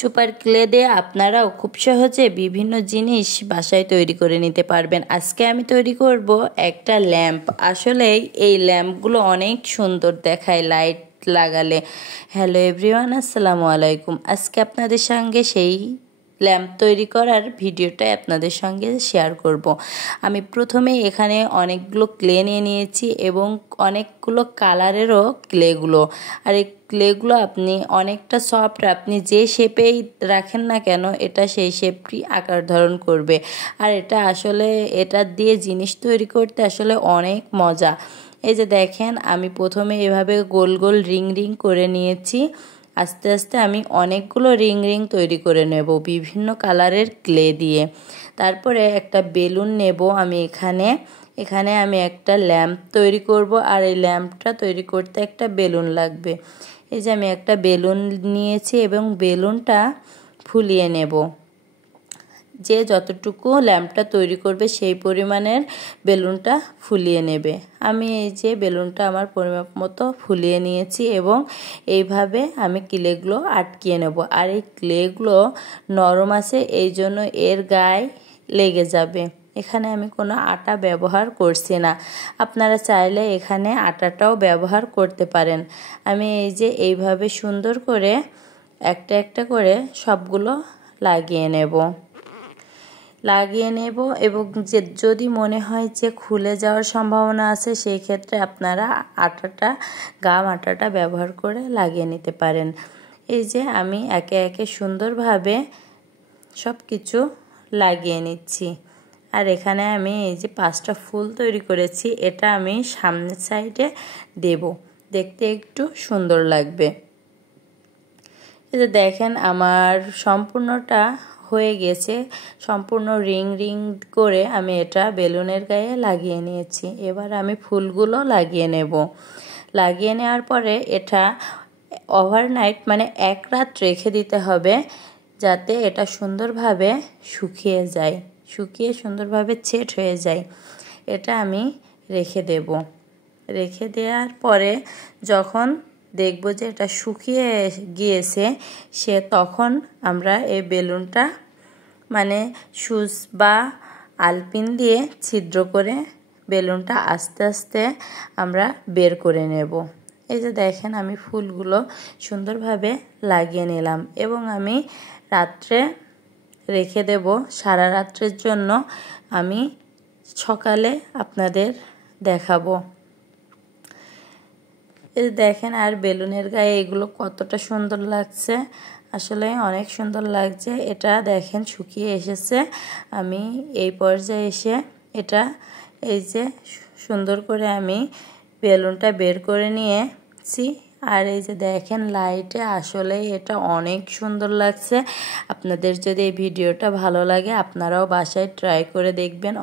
Super clay দিয়ে আপনারাও খুব সহজে বিভিন্ন জিনিস বাসায় তৈরি করে নিতে পারবেন। আজকে আমি তৈরি করব একটা ল্যাম্প। আসলে এই ল্যাম্পগুলো অনেক সুন্দর দেখায় লাইট লাগালে। হ্যালো এভরিওয়ান, আসসালামু আলাইকুম। আজকে আপনাদের সঙ্গে সেই ল্যাম্প তৈরি করার ভিডিওটাই আপনাদের সঙ্গে শেয়ার করব। আমি প্রথমে এখানে অনেকগুলো ক্লে নিয়ে নিয়েছি এবং অনেকগুলো কালারেরও ক্লেগুলো। আর এই ক্লেগুলো আপনি অনেকটা সফট, আপনি যে শেপেই রাখেন না কেন এটা সেই শেপটি আকার ধারণ করবে। আর এটা আসলে এটা দিয়ে জিনিস তৈরি করতে আসলে অনেক মজা। এই যে দেখেন, আমি প্রথমে এভাবে গোল গোল রিং রিং করে নিয়েছি। আস্তে আস্তে আমি অনেকগুলো রিং রিং তৈরি করে নেব বিভিন্ন কালারের ক্লে দিয়ে। তারপরে একটা বেলুন নেব আমি এখানে আমি একটা ল্যাম্প তৈরি করব। আর এই ল্যাম্পটা তৈরি করতে একটা বেলুন লাগবে। এই যে আমি একটা বেলুন নিয়েছি এবং বেলুনটা ফুলিয়ে নেব। যে যতটুকু ল্যাম্পটা তৈরি করবে সেই পরিমাণের বেলুনটা ফুলিয়ে নেবে। আমি এই যে বেলুনটা আমার পরিমাপ মতো ফুলিয়ে নিয়েছি এবং এইভাবে আমি ক্লেগুলো আটকিয়ে নেব। আর এই ক্লেগুলো নরম আছে, এই জন্য এর গায়ে লেগে যাবে। এখানে আমি কোনো আটা ব্যবহার করছি না, আপনারা চাইলে এখানে আটাটাও ব্যবহার করতে পারেন। আমি এই যে এইভাবে সুন্দর করে একটা একটা করে সবগুলো লাগিয়ে নেব এবং যদি মনে হয় যে খুলে যাওয়ার সম্ভাবনা আছে সেই ক্ষেত্রে আপনারা গাম আটাটা ব্যবহার করে লাগিয়ে নিতে পারেন। এই যে আমি একে একে সুন্দরভাবে সব কিছু লাগিয়ে নিচ্ছি। আর এখানে আমি এই যে 5টা ফুল তৈরি করেছি, এটা আমি সামনের সাইডে দেব, দেখতে একটু সুন্দর লাগবে। এই যে দেখেন আমার সম্পূর্ণটা হয়ে গেছে। সম্পূর্ণ রিং রিং করে আমি এটা বেলুনের গায়ে লাগিয়ে নিয়েছি। এবার আমি ফুলগুলো লাগিয়ে নেব। লাগিয়ে নেওয়ার পরে এটা ওভারনাইট মানে এক রাত রেখে দিতে হবে, যাতে এটা সুন্দরভাবে শুকিয়ে সুন্দরভাবে সেট হয়ে যায়। এটা আমি রেখে দেব। রেখে দেওয়ার পরে যখন দেখব যে এটা শুকিয়ে গিয়েছে তখন আমরা এই বেলুনটা মানে সুচ বা আলপিন দিয়ে ছিদ্র করে বেলুনটা আস্তে আস্তে আমরা বের করে নেব। এই যে দেখেন আমি ফুলগুলো সুন্দরভাবে লাগিয়ে নিলাম এবং আমি রাত্রে রেখে দেব। সারা রাত্রের জন্য আমি সকালে আপনাদের দেখাবো। এই দেখেন আর বেলুনের গায়ে এগুলো কতটা সুন্দর লাগছে, আসলে অনেক সুন্দর লাগছে। এটা দেখেন শুকিয়ে এসেছে। আমি এই পর্যায়ে এসে এটা এই যে সুন্দর করে আমি বেলুনটা বের করে নিয়েছি। আর এই যে দেখেন লাইটে আসলে এটা অনেক সুন্দর লাগছে। আপনাদের যদি এই ভিডিওটা ভালো লাগে আপনারাও বাসায় ট্রাই করে দেখবেন।